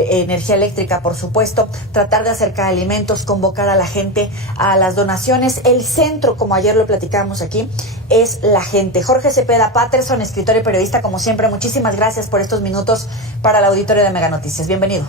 energía eléctrica, por supuesto, tratar de acercar alimentos, convocar a la gente a las donaciones. El centro, como ayer lo platicábamos aquí, es la gente. Jorge Cepeda Patterson, escritor y periodista, como siempre, muchísimas gracias por estos minutos para el auditorio de Mega Noticias. Bienvenido.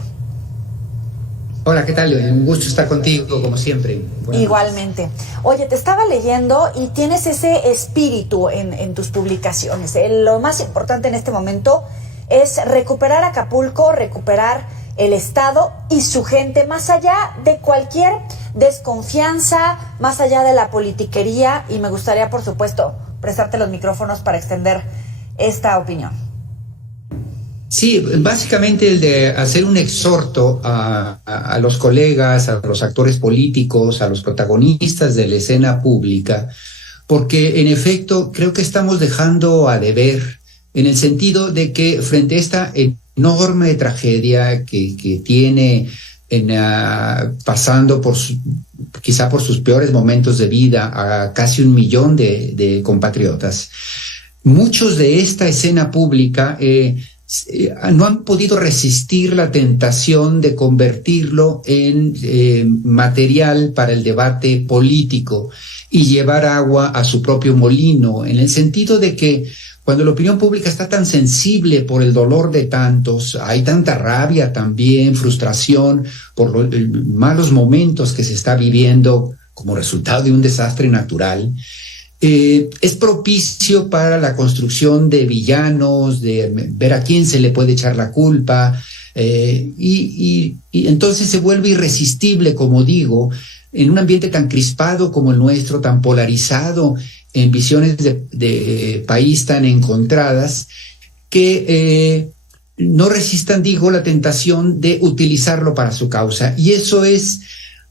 Hola, ¿qué tal? Un gusto estar contigo, como siempre. Igualmente. Oye, te estaba leyendo y tienes ese espíritu en tus publicaciones. Lo más importante en este momento es recuperar Acapulco, recuperar el Estado y su gente, más allá de cualquier desconfianza, más allá de la politiquería, y me gustaría, por supuesto, prestarte los micrófonos para extender esta opinión. Sí, básicamente el de hacer un exhorto a los colegas, a los actores políticos, a los protagonistas de la escena pública, porque en efecto creo que estamos dejando a deber, en el sentido de que frente a esta enorme tragedia que tiene pasando quizá por sus peores momentos de vida a casi 1 millón de compatriotas, muchos de esta escena pública no han podido resistir la tentación de convertirlo en material para el debate político y llevar agua a su propio molino, en el sentido de que cuando la opinión pública está tan sensible por el dolor de tantos, hay tanta rabia también, frustración por los malos momentos que se está viviendo como resultado de un desastre natural, es propicio para la construcción de villanos, de ver a quién se le puede echar la culpa, y entonces se vuelve irresistible, como digo, en un ambiente tan crispado como el nuestro, tan polarizado, en visiones de país tan encontradas, que no resistan, digo, la tentación de utilizarlo para su causa. Y eso es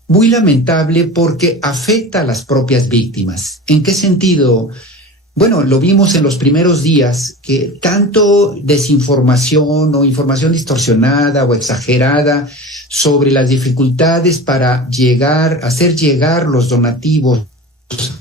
muy lamentable porque afecta a las propias víctimas. ¿En qué sentido? Bueno, lo vimos en los primeros días, que tanto desinformación o información distorsionada o exagerada sobre las dificultades para hacer llegar los donativos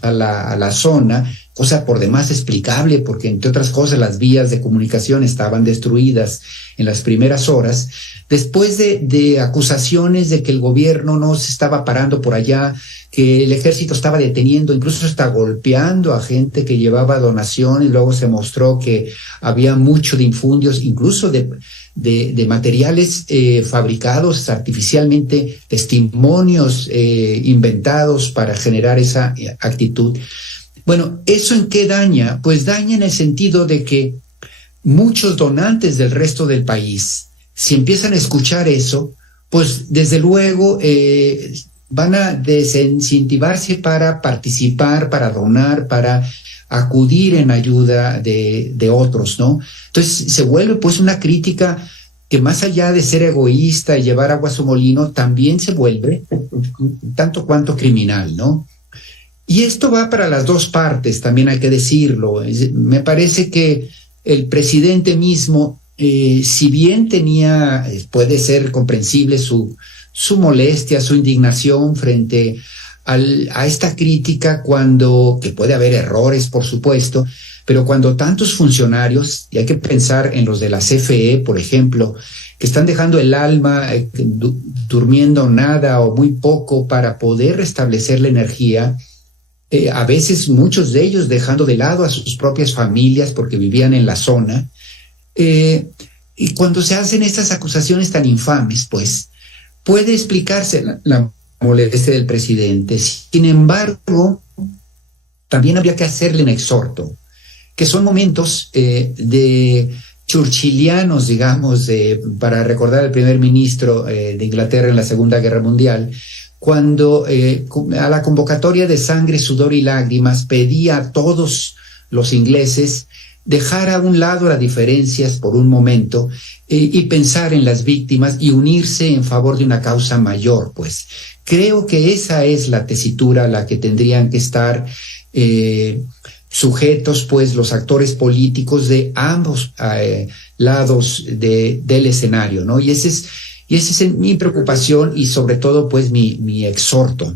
a la zona, cosa por demás explicable porque, entre otras cosas, las vías de comunicación estaban destruidas en las primeras horas, después de acusaciones de que el gobierno no se estaba parando por allá, que el ejército estaba deteniendo, incluso está golpeando a gente que llevaba donaciones. Luego se mostró que había mucho de infundios, incluso de materiales fabricados artificialmente, testimonios inventados para generar esa actitud. Bueno, ¿eso en qué daña? Pues daña en el sentido de que muchos donantes del resto del país, si empiezan a escuchar eso, pues desde luego van a desincentivarse para participar, para donar, para acudir en ayuda de otros, ¿no? Entonces se vuelve pues una crítica que, más allá de ser egoísta y llevar agua a su molino, también se vuelve tanto cuanto criminal, ¿no? Y esto va para las dos partes, también hay que decirlo. Me parece que el presidente mismo, si bien puede ser comprensible su molestia, su indignación frente a esta crítica, que puede haber errores, por supuesto, pero cuando tantos funcionarios, y hay que pensar en los de la CFE, por ejemplo, que están dejando el alma, durmiendo nada o muy poco para poder restablecer la energía, a veces muchos de ellos dejando de lado a sus propias familias porque vivían en la zona, y cuando se hacen estas acusaciones tan infames, pues puede explicarse la molestia del presidente. Sin embargo, también habría que hacerle un exhorto, que son momentos de churchillianos, digamos, para recordar al primer ministro de Inglaterra en la Segunda Guerra Mundial, cuando a la convocatoria de sangre, sudor y lágrimas pedía a todos los ingleses dejar a un lado las diferencias por un momento y pensar en las víctimas y unirse en favor de una causa mayor. Pues creo que esa es la tesitura a la que tendrían que estar sujetos pues los actores políticos de ambos lados del escenario, ¿no? Y esa es mi preocupación y sobre todo pues mi exhorto.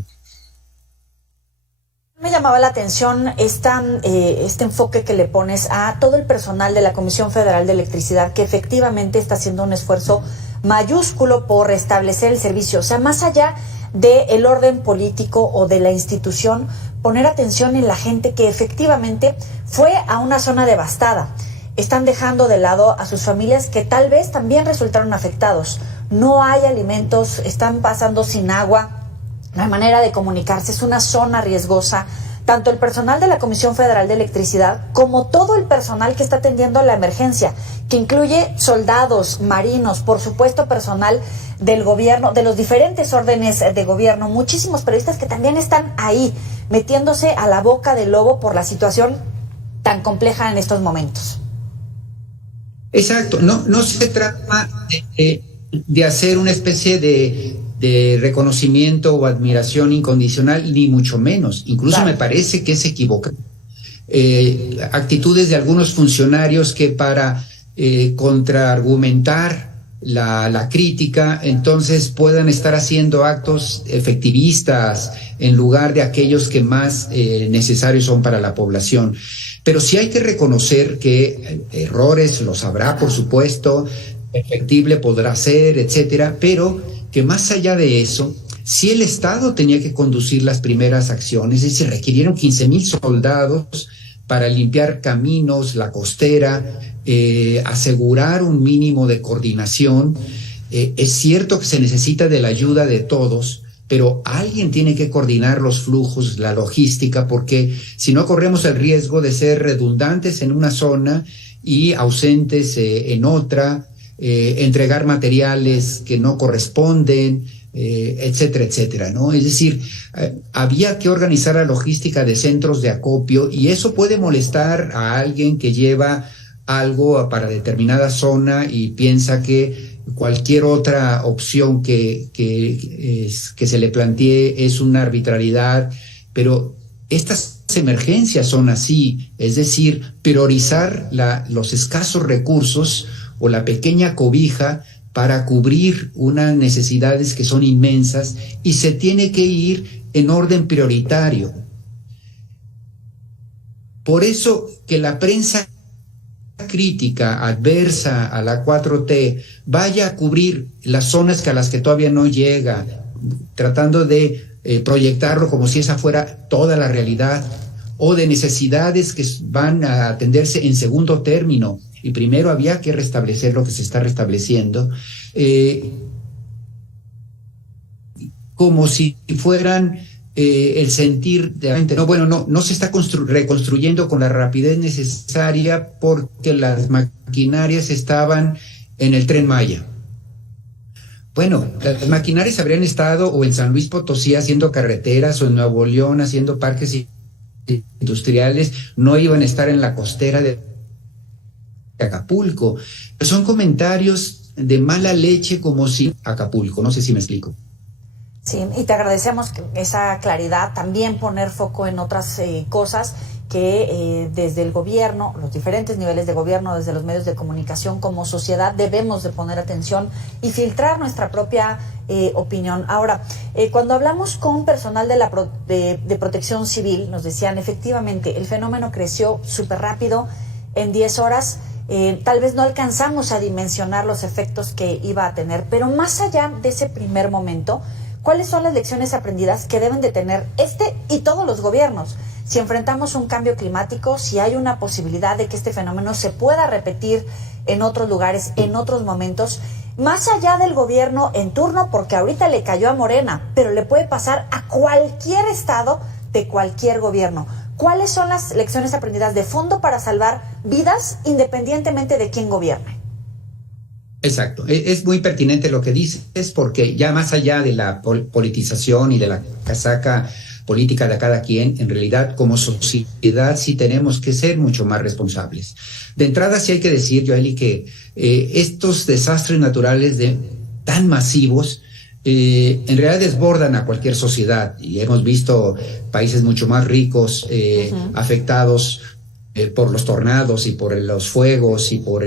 Me llamaba la atención este enfoque que le pones a todo el personal de la Comisión Federal de Electricidad, que efectivamente está haciendo un esfuerzo mayúsculo por restablecer el servicio. O sea, más allá del orden político o de la institución, poner atención en la gente que efectivamente fue a una zona devastada. Están dejando de lado a sus familias que tal vez también resultaron afectados. No hay alimentos, están pasando sin agua, no hay manera de comunicarse, es una zona riesgosa. Tanto el personal de la Comisión Federal de Electricidad como todo el personal que está atendiendo la emergencia, que incluye soldados, marinos, por supuesto personal del gobierno, de los diferentes órdenes de gobierno, muchísimos periodistas que también están ahí, metiéndose a la boca del lobo por la situación tan compleja en estos momentos. Exacto, no se trata de hacer una especie de reconocimiento o admiración incondicional, ni mucho menos. Incluso claro, me parece que es equivocado. Actitudes de algunos funcionarios que para contraargumentar la crítica, entonces puedan estar haciendo actos efectivistas en lugar de aquellos que más necesarios son para la población. Pero sí hay que reconocer que errores los habrá, por supuesto, perfectible podrá ser, etcétera, pero que más allá de eso, si el Estado tenía que conducir las primeras acciones, y se requirieron 15,000 soldados para limpiar caminos, la costera, asegurar un mínimo de coordinación. Es cierto que se necesita de la ayuda de todos, pero alguien tiene que coordinar los flujos, la logística, porque si no corremos el riesgo de ser redundantes en una zona y ausentes en otra, entregar materiales que no corresponden, etcétera, etcétera, ¿no? Es decir, había que organizar la logística de centros de acopio y eso puede molestar a alguien que lleva algo para determinada zona y piensa que cualquier otra opción que se le plantee es una arbitrariedad, pero estas emergencias son así, es decir, priorizar los escasos recursos o la pequeña cobija para cubrir unas necesidades que son inmensas y se tiene que ir en orden prioritario. Por eso que la prensa crítica, adversa a la 4T, vaya a cubrir las zonas a las que todavía no llega, tratando de proyectarlo como si esa fuera toda la realidad, o de necesidades que van a atenderse en segundo término, y primero había que restablecer lo que se está restableciendo, como si fueran el sentir de la gente. No se está reconstruyendo con la rapidez necesaria porque las maquinarias estaban en el Tren Maya. Bueno, las maquinarias habrían estado o en San Luis Potosí haciendo carreteras o en Nuevo León haciendo parques industriales, no iban a estar en la costera de Acapulco. Son comentarios de mala leche como si Acapulco, no sé si me explico. Sí, y te agradecemos esa claridad, también poner foco en otras cosas que desde el gobierno, los diferentes niveles de gobierno, desde los medios de comunicación como sociedad debemos de poner atención y filtrar nuestra propia opinión. Ahora, cuando hablamos con personal de protección civil, nos decían efectivamente el fenómeno creció súper rápido, en 10 horas, tal vez no alcanzamos a dimensionar los efectos que iba a tener, pero más allá de ese primer momento, ¿cuáles son las lecciones aprendidas que deben de tener y todos los gobiernos? Si enfrentamos un cambio climático, si hay una posibilidad de que este fenómeno se pueda repetir en otros lugares, en otros momentos, más allá del gobierno en turno, porque ahorita le cayó a Morena, pero le puede pasar a cualquier estado de cualquier gobierno. ¿Cuáles son las lecciones aprendidas de fondo para salvar vidas independientemente de quién gobierne? Exacto, es muy pertinente lo que dices, porque ya más allá de la politización y de la casaca política de cada quien, en realidad como sociedad sí tenemos que ser mucho más responsables. De entrada sí hay que decir, Yoeli, que estos desastres naturales tan masivos en realidad desbordan a cualquier sociedad, y hemos visto países mucho más ricos afectados por los tornados y por los fuegos y por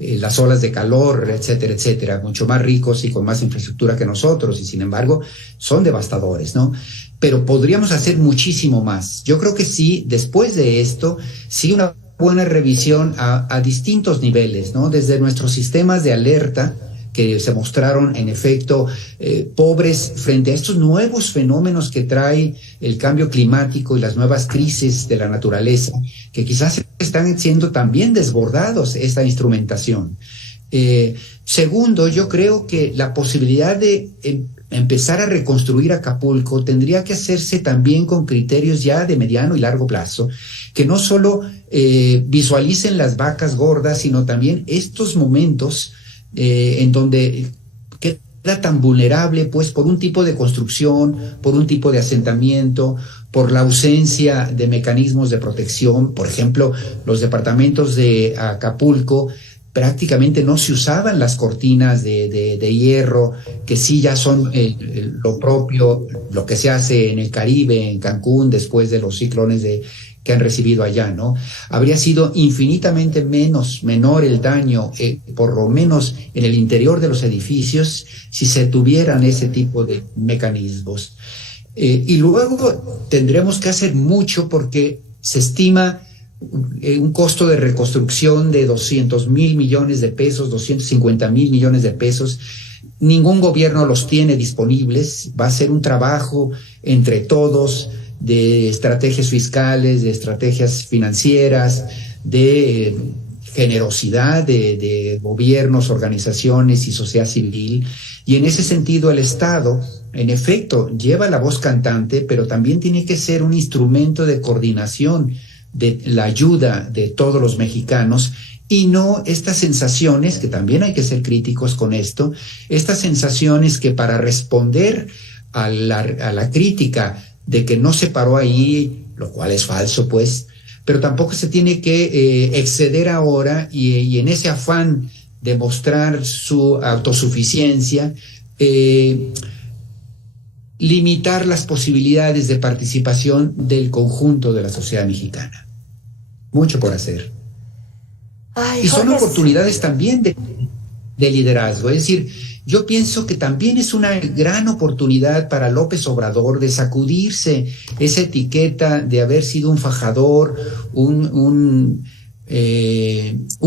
las olas de calor, etcétera, etcétera, mucho más ricos y con más infraestructura que nosotros, y sin embargo son devastadores, ¿no? Pero podríamos hacer muchísimo más. Yo creo que sí, después de esto, sí una buena revisión a distintos niveles, ¿no? Desde nuestros sistemas de alerta, que se mostraron en efecto pobres frente a estos nuevos fenómenos que trae el cambio climático y las nuevas crisis de la naturaleza, que quizás están siendo también desbordados esta instrumentación. Segundo, yo creo que la posibilidad de empezar a reconstruir Acapulco tendría que hacerse también con criterios ya de mediano y largo plazo, que no solo visualicen las vacas gordas, sino también estos momentos en donde queda tan vulnerable, pues, por un tipo de construcción, por un tipo de asentamiento, por la ausencia de mecanismos de protección. Por ejemplo, los departamentos de Acapulco prácticamente no se usaban las cortinas de hierro, que sí ya son lo propio, lo que se hace en el Caribe, en Cancún, después de los ciclones que han recibido allá, ¿no? Habría sido infinitamente menor el daño, por lo menos en el interior de los edificios, si se tuvieran ese tipo de mecanismos. Y luego tendremos que hacer mucho porque se estima un costo de reconstrucción de 200,000 millones de pesos, 250,000 millones de pesos. Ningún gobierno los tiene disponibles. Va a ser un trabajo entre todos de estrategias fiscales, de estrategias financieras, de generosidad de gobiernos, organizaciones y sociedad civil. Y en ese sentido el Estado, en efecto, lleva la voz cantante, pero también tiene que ser un instrumento de coordinación de la ayuda de todos los mexicanos, y no estas sensaciones, que también hay que ser críticos con esto, estas sensaciones que para responder a la crítica de que no se paró ahí, lo cual es falso, pues, pero tampoco se tiene que exceder ahora y en ese afán de mostrar su autosuficiencia, limitar las posibilidades de participación del conjunto de la sociedad mexicana. Mucho por hacer. Ay, y son Jorge, oportunidades también de liderazgo. Es decir, yo pienso que también es una gran oportunidad para López Obrador de sacudirse esa etiqueta de haber sido un fajador, un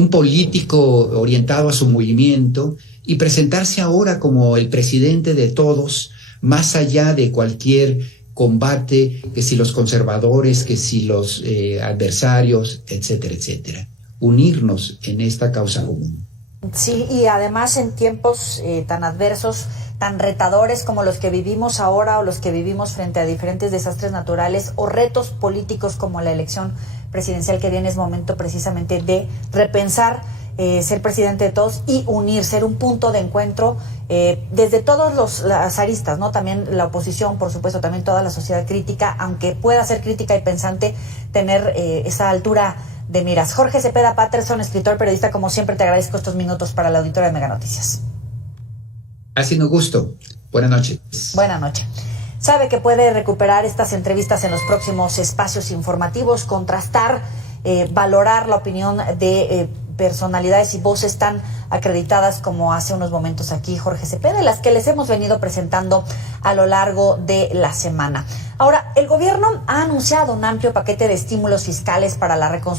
político orientado a su movimiento, y presentarse ahora como el presidente de todos, más allá de cualquier combate, que si los conservadores, que si los adversarios, etcétera, etcétera. Unirnos en esta causa común. Sí, y además en tiempos tan adversos, tan retadores como los que vivimos ahora o los que vivimos frente a diferentes desastres naturales o retos políticos como la elección presidencial que viene, es momento precisamente de repensar ser presidente de todos y unir, ser un punto de encuentro desde todas las aristas, ¿no? También la oposición, por supuesto, también toda la sociedad crítica, aunque pueda ser crítica y pensante, tener esa altura de miras. Jorge Cepeda Patterson, escritor, periodista, como siempre te agradezco estos minutos para la auditoría de Mega Noticias. Ha sido un gusto. Buenas noches. Buenas noches. Sabe que puede recuperar estas entrevistas en los próximos espacios informativos, contrastar, valorar la opinión de personalidades y voces tan acreditadas como hace unos momentos aquí Jorge Cepeda, las que les hemos venido presentando a lo largo de la semana. Ahora, el gobierno ha anunciado un amplio paquete de estímulos fiscales para la reconstrucción